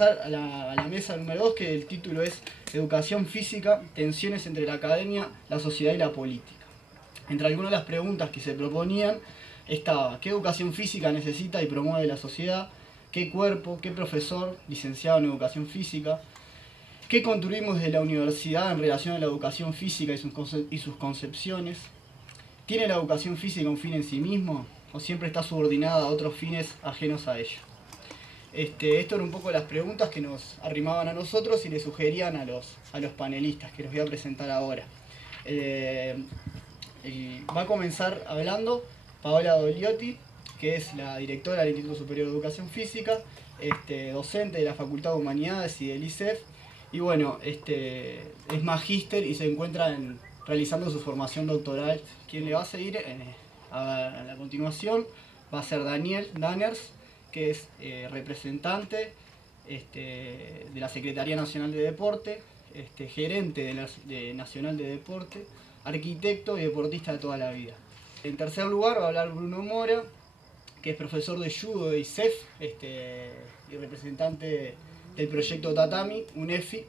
pasar a la mesa número 2, que el título es Educación física, tensiones entre la academia, la sociedad y la política. Entre algunas de las preguntas que se proponían estaba: ¿qué educación física necesita y promueve la sociedad? ¿Qué cuerpo, qué profesor licenciado en educación física? ¿Qué construimos desde la universidad en relación a la educación física y sus concepciones? ¿Tiene la educación física un fin en sí mismo o siempre está subordinada a otros fines ajenos a ello? Esto eran un poco las preguntas que nos arrimaban a nosotros y le sugerían a los panelistas, que los voy a presentar ahora. Va a comenzar hablando Paola Dogliotti, que es la directora del Instituto Superior de Educación Física, docente de la Facultad de Humanidades y del ISEF, y bueno, es magíster y se encuentra realizando su formación doctoral. Quien le va a seguir a la continuación va a ser Daniel Danners, que es representante de la Secretaría Nacional de Deporte, gerente de Nacional de Deporte, arquitecto y deportista de toda la vida. En tercer lugar va a hablar Bruno Mora, que es profesor de judo de ISEF y representante del proyecto Tatami, UNEFI,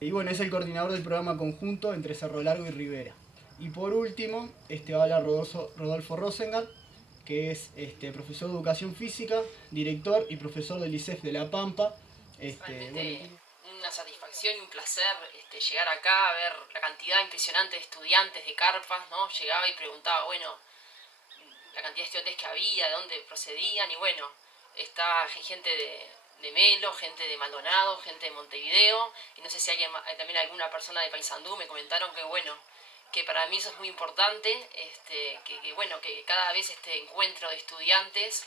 y bueno, es el coordinador del programa conjunto entre Cerro Largo y Rivera. Y por último va a hablar Rodolfo Rosengal, que es profesor de educación física, director y profesor del ISEF de La Pampa. Una satisfacción y un placer llegar acá a ver la cantidad impresionante de estudiantes de carpas, ¿no? Llegaba y preguntaba, bueno, la cantidad de estudiantes que había, de dónde procedían, y bueno, está gente de Melo, gente de Maldonado, gente de Montevideo, y no sé si también alguna persona de Paysandú. Me comentaron que bueno, que para mí eso es muy importante, que cada vez este encuentro de estudiantes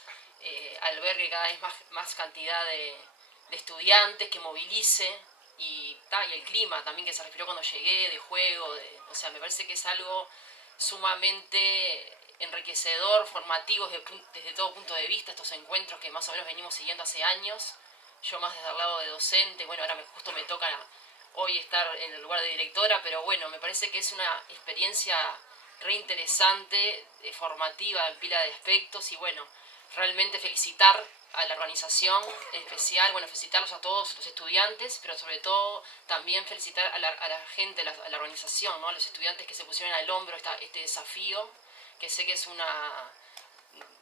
albergue cada vez más cantidad de estudiantes, que movilice, y el clima también que se refirió cuando llegué, de juego, o sea, me parece que es algo sumamente enriquecedor, formativo desde todo punto de vista, estos encuentros que más o menos venimos siguiendo hace años, yo más desde el lado de docente. Bueno, ahora justo me toca hoy estar en el lugar de directora, pero bueno, me parece que es una experiencia re interesante, formativa en pila de aspectos, y bueno, realmente felicitar a la organización especial, bueno, felicitarlos a todos los estudiantes, pero sobre todo también felicitar a la gente, a la organización, ¿no? A los estudiantes que se pusieron al hombro este desafío, que sé que es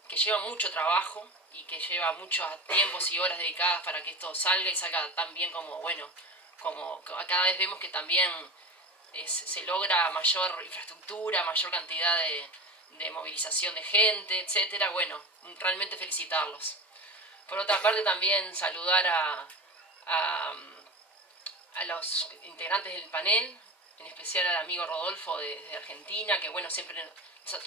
que lleva mucho trabajo y que lleva muchos tiempos y horas dedicadas para que esto salga y salga tan bien como, bueno, como cada vez vemos que también se logra mayor infraestructura, mayor cantidad de movilización de gente, etcétera. Bueno, realmente felicitarlos. Por otra parte, también saludar a los integrantes del panel, en especial al amigo Rodolfo de Argentina, que bueno, siempre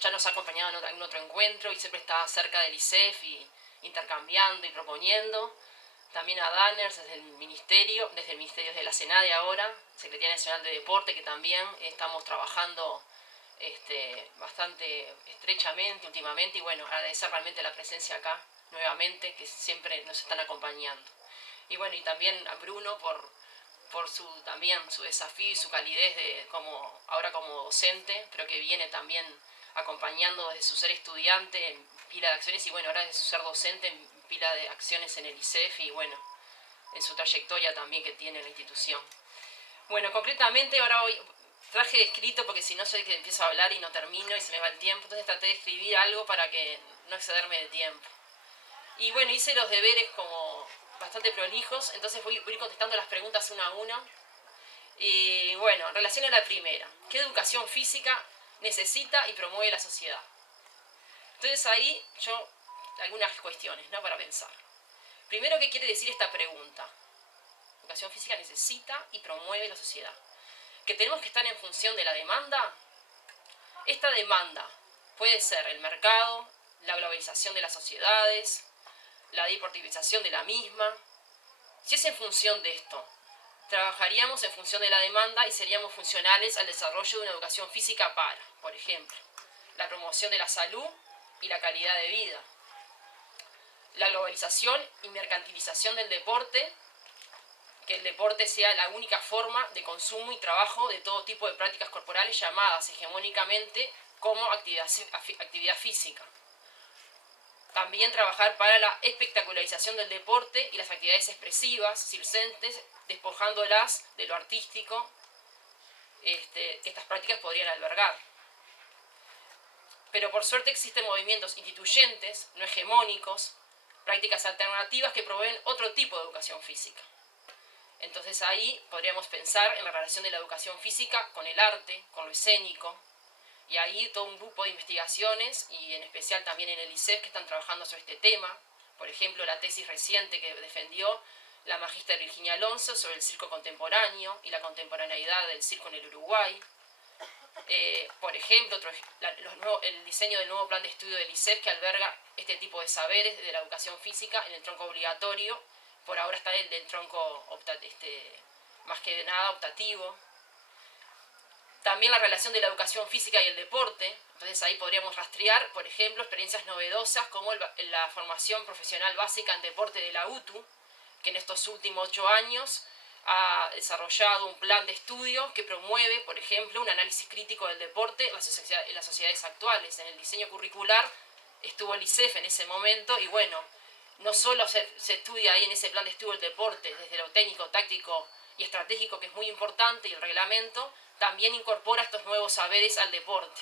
ya nos ha acompañado en algún otro encuentro y siempre está cerca del ISEF y intercambiando y proponiendo. También a Danners desde el Ministerio de la SENADE ahora, Secretaría Nacional de Deporte, que también estamos trabajando bastante estrechamente últimamente, y bueno, agradecer realmente la presencia acá nuevamente, que siempre nos están acompañando. Y bueno, y también a Bruno por su desafío y su calidez ahora como docente, pero que viene también acompañando desde su ser estudiante en pila de acciones, y bueno, ahora desde su ser docente en pila de acciones en el ISEF, y bueno, en su trayectoria también que tiene la institución. Bueno, concretamente ahora hoy traje escrito, porque si no soy que empiezo a hablar y no termino y se me va el tiempo, entonces traté de escribir algo para que no excederme de tiempo. Y bueno, hice los deberes como bastante prolijos, entonces voy a ir contestando las preguntas una a una. Y bueno, en relación a la primera, ¿qué educación física necesita y promueve la sociedad? Entonces ahí algunas cuestiones, ¿no?, para pensar. Primero, ¿qué quiere decir esta pregunta? Educación física necesita y promueve la sociedad. ¿Que tenemos que estar en función de la demanda? Esta demanda puede ser el mercado, la globalización de las sociedades, la deportivización de la misma. Si es en función de esto, trabajaríamos en función de la demanda y seríamos funcionales al desarrollo de una educación física para, por ejemplo, la promoción de la salud y la calidad de vida, la globalización y mercantilización del deporte, que el deporte sea la única forma de consumo y trabajo de todo tipo de prácticas corporales llamadas hegemónicamente como actividad física. También trabajar para la espectacularización del deporte y las actividades expresivas, circenses, despojándolas de lo artístico que estas prácticas podrían albergar. Pero por suerte existen movimientos instituyentes, no hegemónicos, prácticas alternativas que proveen otro tipo de educación física. Entonces ahí podríamos pensar en la relación de la educación física con el arte, con lo escénico, y ahí todo un grupo de investigaciones, y en especial también en el ISEF, que están trabajando sobre este tema. Por ejemplo, la tesis reciente que defendió la magíster Virginia Alonso sobre el circo contemporáneo y la contemporaneidad del circo en el Uruguay. Por ejemplo, el diseño del nuevo plan de estudio del ISEF, que alberga este tipo de saberes de la educación física en el tronco obligatorio. Por ahora está el del tronco más que nada optativo. También la relación de la educación física y el deporte. Entonces ahí podríamos rastrear, por ejemplo, experiencias novedosas como la formación profesional básica en deporte de la UTU, que en estos últimos 8 años ha desarrollado un plan de estudio que promueve, por ejemplo, un análisis crítico del deporte en las sociedades actuales. En el diseño curricular estuvo el ISEF en ese momento y bueno, no solo se estudia ahí en ese plan de estudio el deporte desde lo técnico, táctico y estratégico, que es muy importante, y el reglamento, también incorpora estos nuevos saberes al deporte.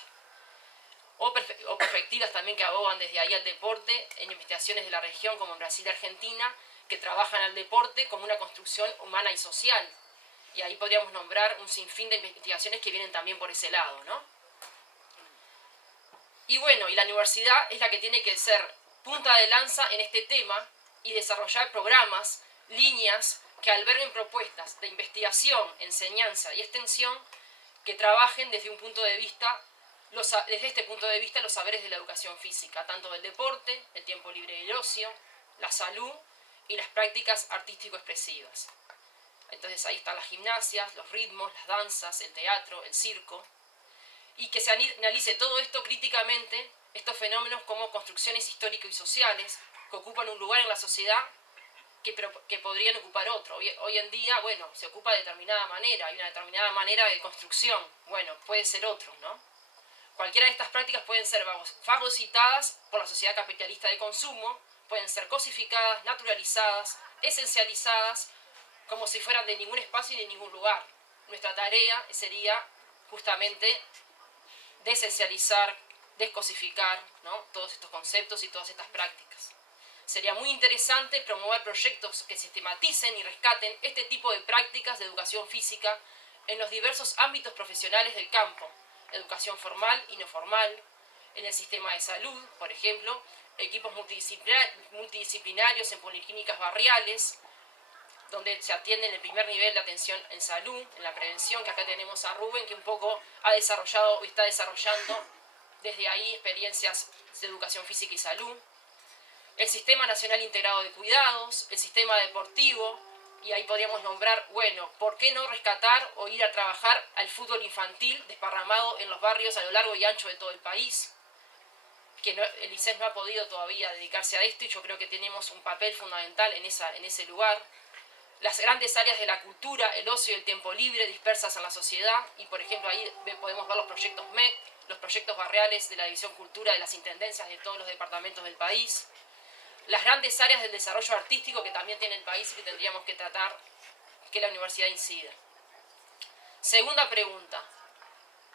O perspectivas también que abogan desde ahí al deporte en investigaciones de la región, como en Brasil y Argentina, que trabajan al deporte como una construcción humana y social. Y ahí podríamos nombrar un sinfín de investigaciones que vienen también por ese lado, ¿no? Y bueno, y la universidad es la que tiene que ser punta de lanza en este tema y desarrollar programas, líneas que alberguen propuestas de investigación, enseñanza y extensión que trabajen desde este punto de vista los saberes de la educación física, tanto del deporte, el tiempo libre y el ocio, la salud y las prácticas artístico-expresivas. Entonces ahí están las gimnasias, los ritmos, las danzas, el teatro, el circo, y que se analice todo esto críticamente, estos fenómenos como construcciones históricas y sociales que ocupan un lugar en la sociedad que podrían ocupar otro. Hoy en día, bueno, se ocupa de determinada manera, hay una determinada manera de construcción, bueno, puede ser otro, ¿no? Cualquiera de estas prácticas pueden ser fagocitadas por la sociedad capitalista de consumo, pueden ser cosificadas, naturalizadas, esencializadas, como si fueran de ningún espacio y de ningún lugar. Nuestra tarea sería justamente desencializar, descosificar, ¿no?, todos estos conceptos y todas estas prácticas. Sería muy interesante promover proyectos que sistematicen y rescaten este tipo de prácticas de educación física en los diversos ámbitos profesionales del campo, educación formal y no formal, en el sistema de salud, por ejemplo, equipos multidisciplinarios en policlínicas barriales, donde se atiende en el primer nivel de atención en salud, en la prevención, que acá tenemos a Rubén, que un poco ha desarrollado o está desarrollando desde ahí experiencias de educación física y salud. El Sistema Nacional Integrado de Cuidados, el sistema deportivo, y ahí podríamos nombrar, bueno, ¿por qué no rescatar o ir a trabajar al fútbol infantil desparramado en los barrios a lo largo y ancho de todo el país? Que el ISEF no ha podido todavía dedicarse a esto y yo creo que tenemos un papel fundamental en ese lugar. Las grandes áreas de la cultura, el ocio y el tiempo libre dispersas en la sociedad, y por ejemplo ahí podemos ver los proyectos MEC, los proyectos barriales de la División Cultura de las Intendencias de todos los departamentos del país, las grandes áreas del desarrollo artístico que también tiene el país y que tendríamos que tratar que la universidad incida. Segunda pregunta,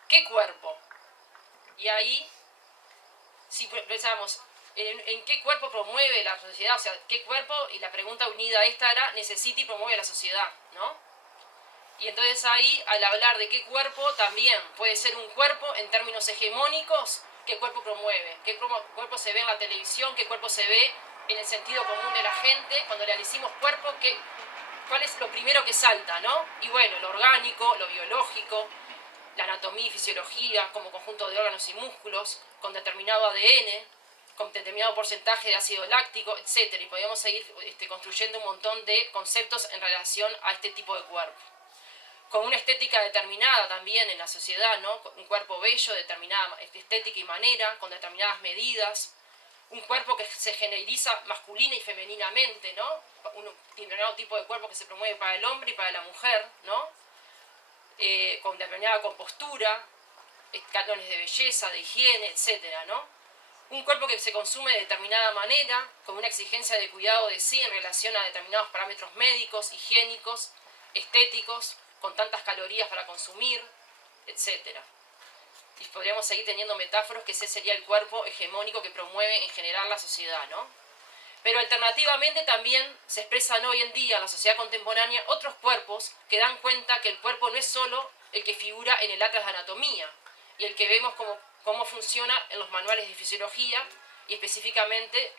¿qué cuerpo? Y ahí, si pensamos en qué cuerpo promueve la sociedad, o sea, qué cuerpo, y la pregunta unida a esta era, necesita y promueve la sociedad, ¿no? Y entonces ahí, al hablar de qué cuerpo, también puede ser un cuerpo en términos hegemónicos, qué cuerpo promueve, qué cuerpo se ve en la televisión, qué cuerpo se ve en el sentido común de la gente. Cuando le decimos cuerpo, ¿cuál es lo primero que salta, no? Y bueno, lo orgánico, lo biológico, la anatomía y fisiología como conjunto de órganos y músculos, con determinado ADN, con determinado porcentaje de ácido láctico, etc. Y podemos seguir construyendo un montón de conceptos en relación a este tipo de cuerpo. Con una estética determinada también en la sociedad, ¿no? Un cuerpo bello, determinada estética y manera, con determinadas medidas. Un cuerpo que se generiza masculina y femeninamente, ¿no? Un determinado tipo de cuerpo que se promueve para el hombre y para la mujer, ¿no? Con determinada compostura, cánones de belleza, de higiene, etc., ¿no? Un cuerpo que se consume de determinada manera, con una exigencia de cuidado de sí en relación a determinados parámetros médicos, higiénicos, estéticos, con tantas calorías para consumir, etc. Y podríamos seguir teniendo metáforas que ese sería el cuerpo hegemónico que promueve en general la sociedad, ¿no? Pero alternativamente también se expresan hoy en día en la sociedad contemporánea otros cuerpos que dan cuenta que el cuerpo no es solo el que figura en el atlas de anatomía y el que vemos cómo funciona en los manuales de fisiología y específicamente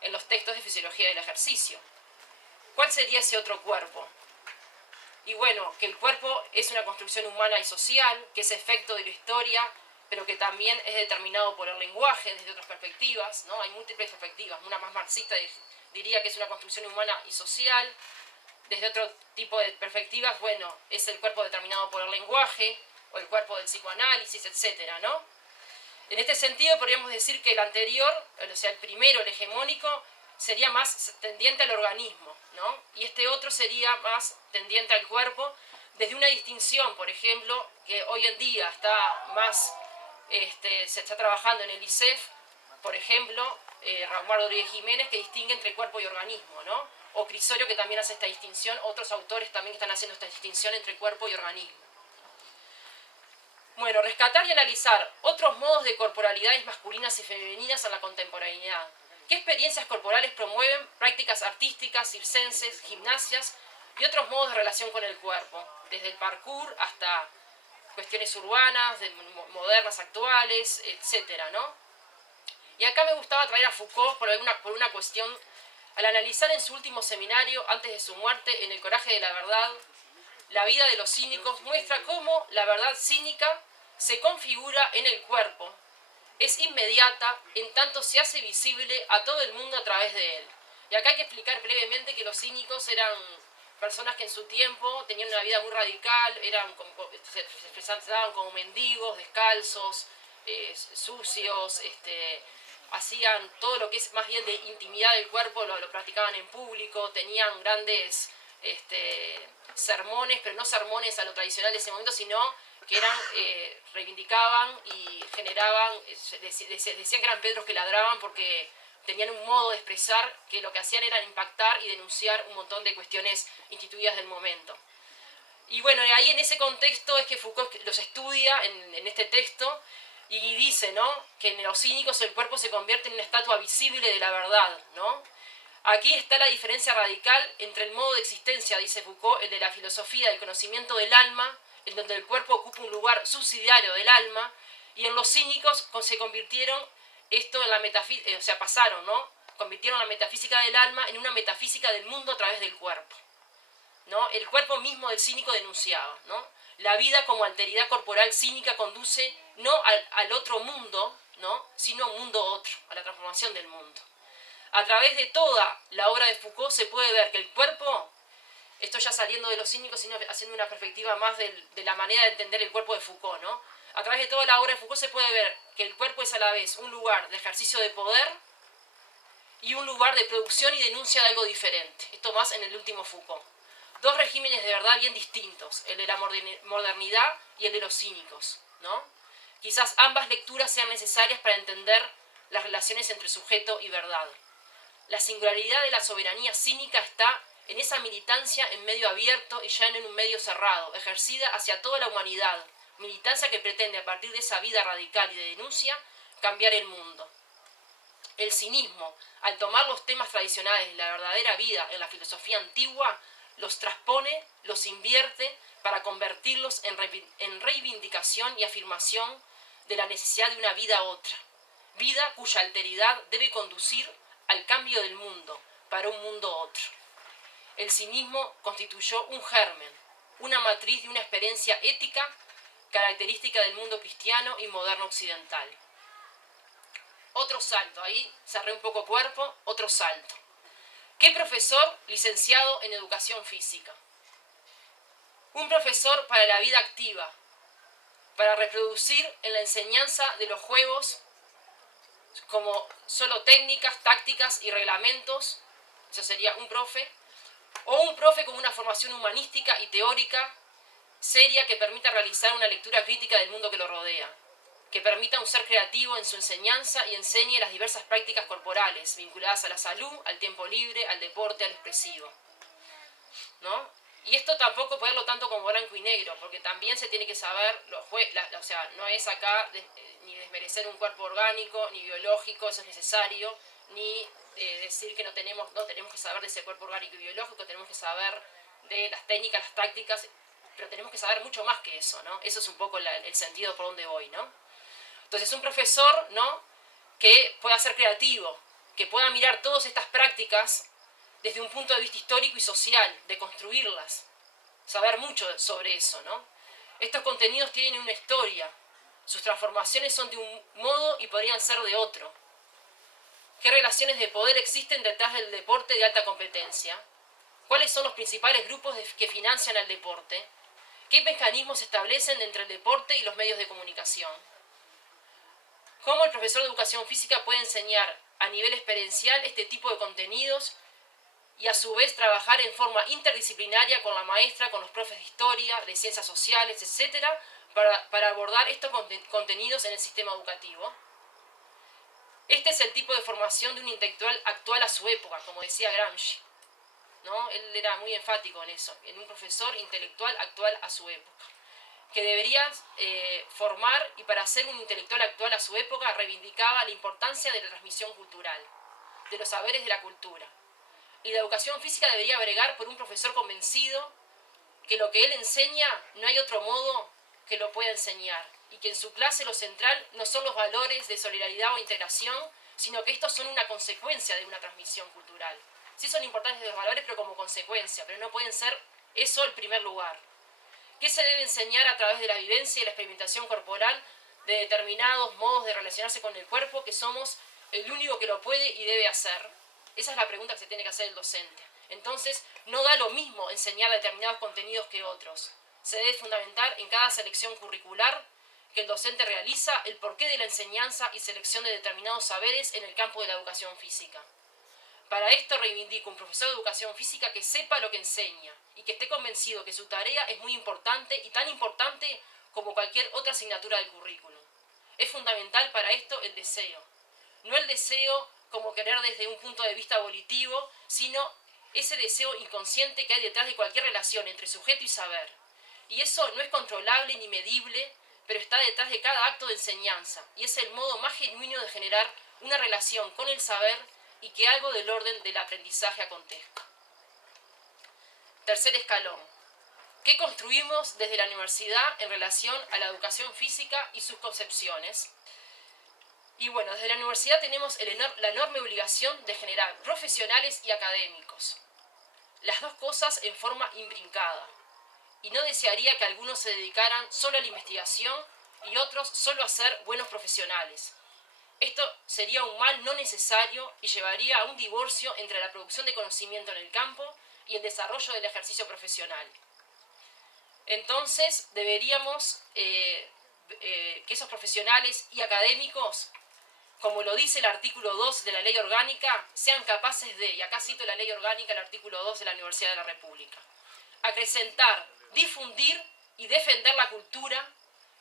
en los textos de fisiología del ejercicio. ¿Cuál sería ese otro cuerpo? Y bueno, que el cuerpo es una construcción humana y social, que es efecto de la historia, pero que también es determinado por el lenguaje desde otras perspectivas, ¿no? Hay múltiples perspectivas. Una más marxista diría que es una construcción humana y social. Desde otro tipo de perspectivas, bueno, es el cuerpo determinado por el lenguaje, o el cuerpo del psicoanálisis, etcétera, ¿no? En este sentido, podríamos decir que el anterior, o sea, el primero, el hegemónico, sería más tendiente al organismo, ¿no? Y este otro sería más tendiente al cuerpo, desde una distinción, por ejemplo, que hoy en día está más, se está trabajando en el ISEF, por ejemplo, Raúl Rodríguez Jiménez, que distingue entre cuerpo y organismo, ¿no? O Crisorio, que también hace esta distinción, otros autores también están haciendo esta distinción entre cuerpo y organismo. Bueno, rescatar y analizar otros modos de corporalidades masculinas y femeninas en la contemporaneidad. ¿Qué experiencias corporales promueven prácticas artísticas, circenses, gimnasias y otros modos de relación con el cuerpo? Desde el parkour hasta cuestiones urbanas, modernas, actuales, etcétera, ¿no? Y acá me gustaba traer a Foucault por una cuestión. Al analizar en su último seminario, antes de su muerte, en El coraje de la verdad, la vida de los cínicos, muestra cómo la verdad cínica se configura en el cuerpo, es inmediata, en tanto se hace visible a todo el mundo a través de él. Y acá hay que explicar brevemente que los cínicos eran personas que en su tiempo tenían una vida muy radical, se presentaban como mendigos, descalzos, sucios, hacían todo lo que es más bien de intimidad del cuerpo, lo practicaban en público, tenían grandes sermones, pero no sermones a lo tradicional de ese momento, sino que reivindicaban y generaban, decían que eran Pedros que ladraban porque tenían un modo de expresar que lo que hacían era impactar y denunciar un montón de cuestiones instituidas del momento. Y bueno, ahí en ese contexto es que Foucault los estudia en este texto y dice, ¿no?, que en los cínicos el cuerpo se convierte en una estatua visible de la verdad, ¿no? Aquí está la diferencia radical entre el modo de existencia, dice Foucault, el de la filosofía del conocimiento del alma, en donde el cuerpo ocupa un lugar subsidiario del alma, y en los cínicos se convirtieron esto en la metafísica, o sea, pasaron, ¿no? Convirtieron la metafísica del alma en una metafísica del mundo a través del cuerpo, ¿no? El cuerpo mismo del cínico denunciaba, ¿no? La vida como alteridad corporal cínica conduce no al otro mundo, ¿no?, sino a un mundo otro, a la transformación del mundo. A través de toda la obra de Foucault se puede ver que el cuerpo, esto ya saliendo de los cínicos, sino haciendo una perspectiva más de la manera de entender el cuerpo de Foucault, ¿no? A través de toda la obra de Foucault se puede ver que el cuerpo es a la vez un lugar de ejercicio de poder y un lugar de producción y denuncia de algo diferente. Esto más en el último Foucault. Dos regímenes de verdad bien distintos, el de la modernidad y el de los cínicos, ¿no? Quizás ambas lecturas sean necesarias para entender las relaciones entre sujeto y verdad. La singularidad de la soberanía cínica está en esa militancia en medio abierto y ya no en un medio cerrado, ejercida hacia toda la humanidad, militancia que pretende a partir de esa vida radical y de denuncia cambiar el mundo. El cinismo, al tomar los temas tradicionales de la verdadera vida en la filosofía antigua, los transpone, los invierte para convertirlos en reivindicación y afirmación de la necesidad de una vida otra, vida cuya alteridad debe conducir al cambio del mundo para un mundo otro. El cinismo constituyó un germen, una matriz de una experiencia ética característica del mundo cristiano y moderno occidental. Otro salto, ahí cerré un poco cuerpo, otro salto. ¿Qué profesor licenciado en educación física? Un profesor para la vida activa, para reproducir en la enseñanza de los juegos como solo técnicas, tácticas y reglamentos, eso sería un profe, o un profe con una formación humanística y teórica seria que permita realizar una lectura crítica del mundo que lo rodea. que permita un ser creativo en su enseñanza y enseñe las diversas prácticas corporales vinculadas a la salud, al tiempo libre, al deporte, al expresivo, ¿no? Y esto tampoco ponerlo tanto como blanco y negro, porque también se tiene que saber, o sea, no es acá ni desmerecer un cuerpo orgánico, ni biológico, eso es necesario, ni decir que no tenemos que saber de ese cuerpo orgánico y biológico, tenemos que saber de las técnicas, las tácticas, pero tenemos que saber mucho más que eso, ¿no? Eso es un poco el sentido por donde voy, ¿no? Entonces un profesor, ¿no?, que pueda ser creativo, que pueda mirar todas estas prácticas desde un punto de vista histórico y social, de construirlas, saber mucho sobre eso, ¿no? Estos contenidos tienen una historia, sus transformaciones son de un modo y podrían ser de otro. ¿Qué relaciones de poder existen detrás del deporte de alta competencia? ¿Cuáles son los principales grupos que financian el deporte? ¿Qué mecanismos se establecen entre el deporte y los medios de comunicación? ¿Cómo el profesor de educación física puede enseñar a nivel experiencial este tipo de contenidos y a su vez trabajar en forma interdisciplinaria con la maestra, con los profes de historia, de ciencias sociales, etcétera, para abordar estos contenidos en el sistema educativo? Este es el tipo de formación de un intelectual actual a su época, como decía Gramsci, ¿no? Él era muy enfático en eso, en un profesor intelectual actual a su época, que debería formar, y para ser un intelectual actual a su época reivindicaba la importancia de la transmisión cultural, de los saberes de la cultura. Y la educación física debería bregar por un profesor convencido que lo que él enseña no hay otro modo que lo pueda enseñar, y que en su clase lo central no son los valores de solidaridad o integración, sino que estos son una consecuencia de una transmisión cultural. Sí son importantes los valores, pero como consecuencia, pero no pueden ser eso el primer lugar. ¿Qué se debe enseñar a través de la vivencia y la experimentación corporal de determinados modos de relacionarse con el cuerpo, que somos el único que lo puede y debe hacer? Esa es la pregunta que se tiene que hacer el docente. Entonces, no da lo mismo enseñar determinados contenidos que otros. Se debe fundamentar en cada selección curricular que el docente realiza el porqué de la enseñanza y selección de determinados saberes en el campo de la educación física. Para esto reivindico un profesor de educación física que sepa lo que enseña y que esté convencido que su tarea es muy importante y tan importante como cualquier otra asignatura del currículum. Es fundamental para esto el deseo. No el deseo como querer desde un punto de vista volitivo, sino ese deseo inconsciente que hay detrás de cualquier relación entre sujeto y saber. Y eso no es controlable ni medible, pero está detrás de cada acto de enseñanza, y es el modo más genuino de generar una relación con el saber y que algo del orden del aprendizaje acontezca. Tercer escalón. ¿Qué construimos desde la universidad en relación a la educación física y sus concepciones? Y bueno, desde la universidad tenemos la enorme obligación de generar profesionales y académicos. Las dos cosas en forma imbrincada. Y no desearía que algunos se dedicaran solo a la investigación y otros solo a ser buenos profesionales. Esto sería un mal no necesario y llevaría a un divorcio entre la producción de conocimiento en el campo y el desarrollo del ejercicio profesional. Entonces, deberíamos que esos profesionales y académicos, como lo dice el artículo 2 de la Ley Orgánica, sean capaces de, y acá cito la Ley Orgánica, el artículo 2 de la Universidad de la República, acrecentar, difundir y defender la cultura,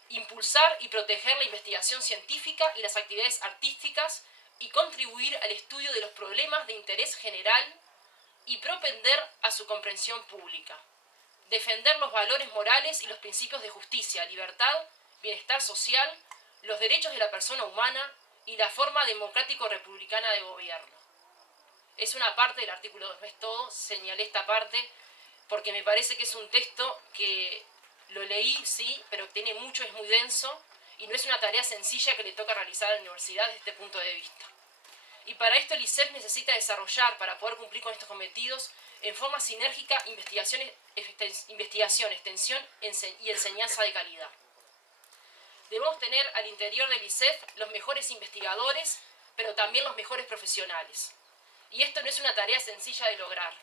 impulsar y proteger la investigación científica y las actividades artísticas y contribuir al estudio de los problemas de interés general y propender a su comprensión pública. Defender los valores morales y los principios de justicia, libertad, bienestar social, los derechos de la persona humana y la forma democrático-republicana de gobierno. Es una parte del artículo 2, no es todo, señalé esta parte porque me parece que es un texto que lo leí, sí, pero tiene mucho, es muy denso y no es una tarea sencilla que le toca realizar a la universidad desde este punto de vista. Y para esto el ISEF necesita desarrollar, para poder cumplir con estos cometidos, en forma sinérgica, investigación, extensión y enseñanza de calidad. Debemos tener al interior del ISEF los mejores investigadores, pero también los mejores profesionales. Y esto no es una tarea sencilla de lograr.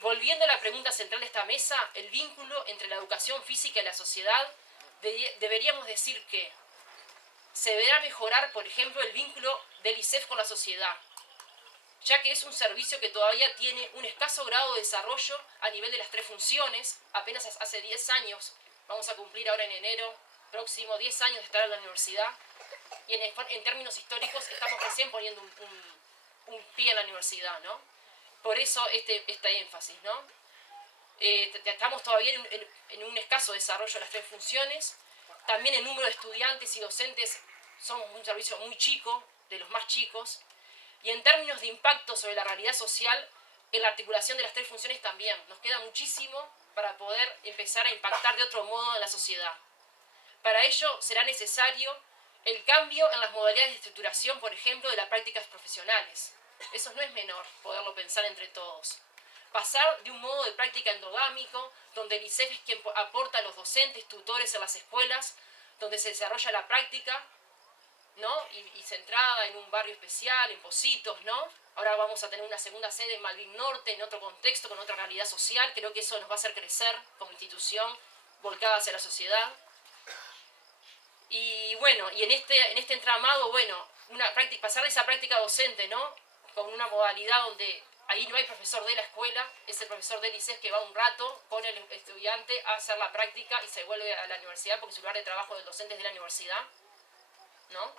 Volviendo a la pregunta central de esta mesa, el vínculo entre la educación física y la sociedad, deberíamos decir que se deberá mejorar, por ejemplo, el vínculo del ISEF con la sociedad, ya que es un servicio que todavía tiene un escaso grado de desarrollo a nivel de las tres funciones. Apenas hace 10 años, vamos a cumplir ahora en enero próximo 10 años de estar en la universidad, y en términos históricos estamos recién poniendo un pie en la universidad, ¿no? Por eso este énfasis, ¿no? Estamos todavía en un escaso desarrollo de las 3 funciones. También el número de estudiantes y docentes son un servicio muy chico, de los más chicos. Y en términos de impacto sobre la realidad social, en la articulación de las 3 funciones también. Nos queda muchísimo para poder empezar a impactar de otro modo en la sociedad. Para ello será necesario el cambio en las modalidades de estructuración, por ejemplo, de las prácticas profesionales. Eso no es menor, poderlo pensar entre todos. Pasar de un modo de práctica endogámico, donde el ISEF es quien aporta a los docentes, tutores en las escuelas, donde se desarrolla la práctica, ¿no? Y centrada en un barrio especial, en Pocitos, ¿no? Ahora vamos a tener una segunda sede en Malvin Norte, en otro contexto, con otra realidad social. Creo que eso nos va a hacer crecer como institución, volcada hacia la sociedad. Y bueno, y en este entramado, bueno, pasar de esa práctica docente, ¿no? Con una modalidad donde ahí no hay profesor de la escuela, es el profesor del ISEF que va un rato con el estudiante a hacer la práctica y se vuelve a la universidad porque es un lugar de trabajo del docente es de la universidad, ¿no?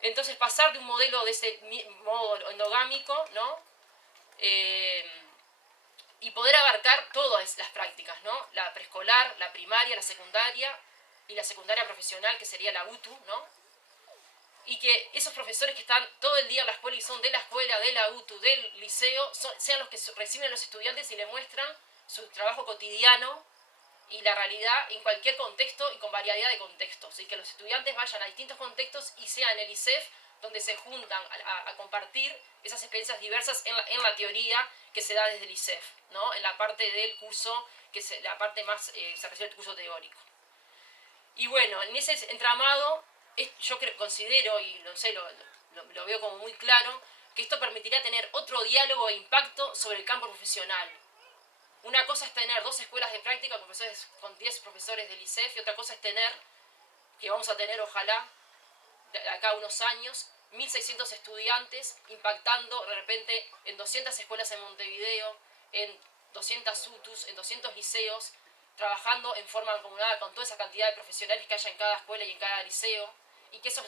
Entonces pasar de un modelo de ese modo endogámico, ¿no? Y poder abarcar todas las prácticas, ¿no? La preescolar, la primaria, la secundaria y la secundaria profesional, que sería la UTU, ¿no? Y que esos profesores que están todo el día en la escuela y son de la escuela, de la UTU, del liceo, sean los que reciben a los estudiantes y le muestran su trabajo cotidiano y la realidad en cualquier contexto y con variedad de contextos. Y que los estudiantes vayan a distintos contextos y sean el ISEF donde se juntan a compartir esas experiencias diversas en la teoría que se da desde el ISEF, ¿no? En la parte del curso, la parte más se refiere al curso teórico. Y bueno, en ese entramado, yo considero, y no sé, lo veo como muy claro, que esto permitirá tener otro diálogo e impacto sobre el campo profesional. Una cosa es tener 2 escuelas de práctica con 10 profesores del ISEF, y otra cosa es que vamos a tener, ojalá, de acá a unos años, 1.600 estudiantes impactando de repente en 200 escuelas en Montevideo, en 200 UTUs, en 200 liceos, trabajando en forma mancomunada con toda esa cantidad de profesionales que haya en cada escuela y en cada liceo, y que esos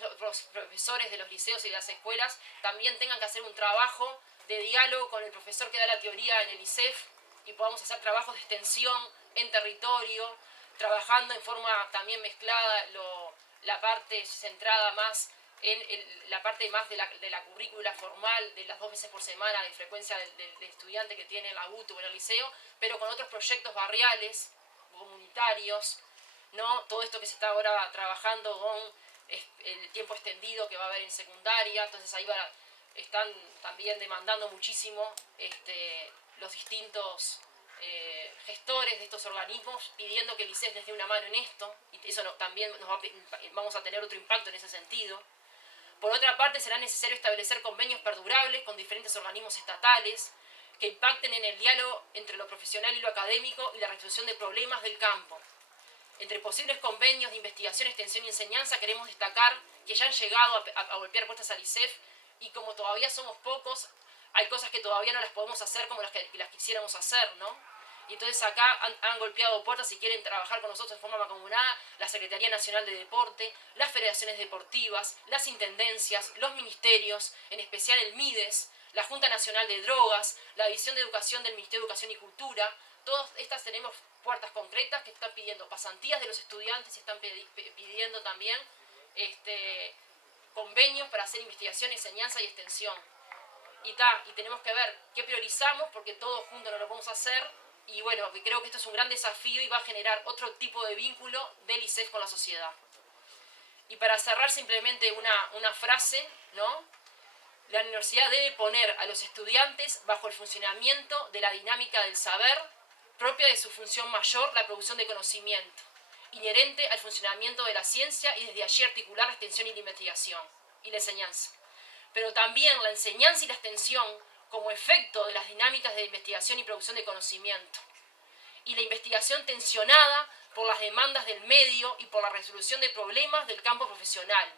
profesores de los liceos y de las escuelas también tengan que hacer un trabajo de diálogo con el profesor que da la teoría en el ISEF, y podamos hacer trabajos de extensión en territorio, trabajando en forma también mezclada la parte centrada más en la parte más de la currícula formal, de las 2 veces por semana de frecuencia del estudiante que tiene la UTU o en el liceo, pero con otros proyectos barriales, comunitarios, ¿no? Todo esto que se está ahora trabajando con el tiempo extendido que va a haber en secundaria, entonces ahí están también demandando muchísimo los distintos gestores de estos organismos pidiendo que el ISEF les dé una mano en esto, y eso también vamos a tener otro impacto en ese sentido. Por otra parte, será necesario establecer convenios perdurables con diferentes organismos estatales que impacten en el diálogo entre lo profesional y lo académico y la resolución de problemas del campo. Entre posibles convenios de investigación, extensión y enseñanza queremos destacar que ya han llegado a golpear puertas al ISEF, y como todavía somos pocos, hay cosas que todavía no las podemos hacer como las quisiéramos hacer, ¿no? Y entonces acá han golpeado puertas y quieren trabajar con nosotros de forma mancomunada la Secretaría Nacional de Deporte, las federaciones deportivas, las intendencias, los ministerios, en especial el MIDES, la Junta Nacional de Drogas, la División de Educación del Ministerio de Educación y Cultura. Todas estas tenemos puertas concretas que están pidiendo pasantías de los estudiantes y están pidiendo también convenios para hacer investigación, enseñanza y extensión. Y tenemos que ver qué priorizamos, porque todos juntos no lo podemos hacer. Y bueno, creo que esto es un gran desafío y va a generar otro tipo de vínculo del ISEF con la sociedad. Y para cerrar simplemente una frase, ¿no? La universidad debe poner a los estudiantes bajo el funcionamiento de la dinámica del saber, propia de su función mayor, la producción de conocimiento, inherente al funcionamiento de la ciencia, y desde allí articular la extensión y la investigación y la enseñanza. Pero también la enseñanza y la extensión como efecto de las dinámicas de investigación y producción de conocimiento, y la investigación tensionada por las demandas del medio y por la resolución de problemas del campo profesional.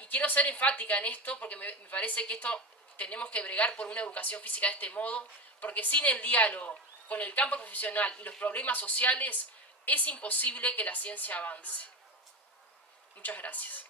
Y quiero ser enfática en esto porque me parece que esto tenemos que bregar por una educación física de este modo, porque sin el diálogo con el campo profesional y los problemas sociales es imposible que la ciencia avance. Muchas gracias.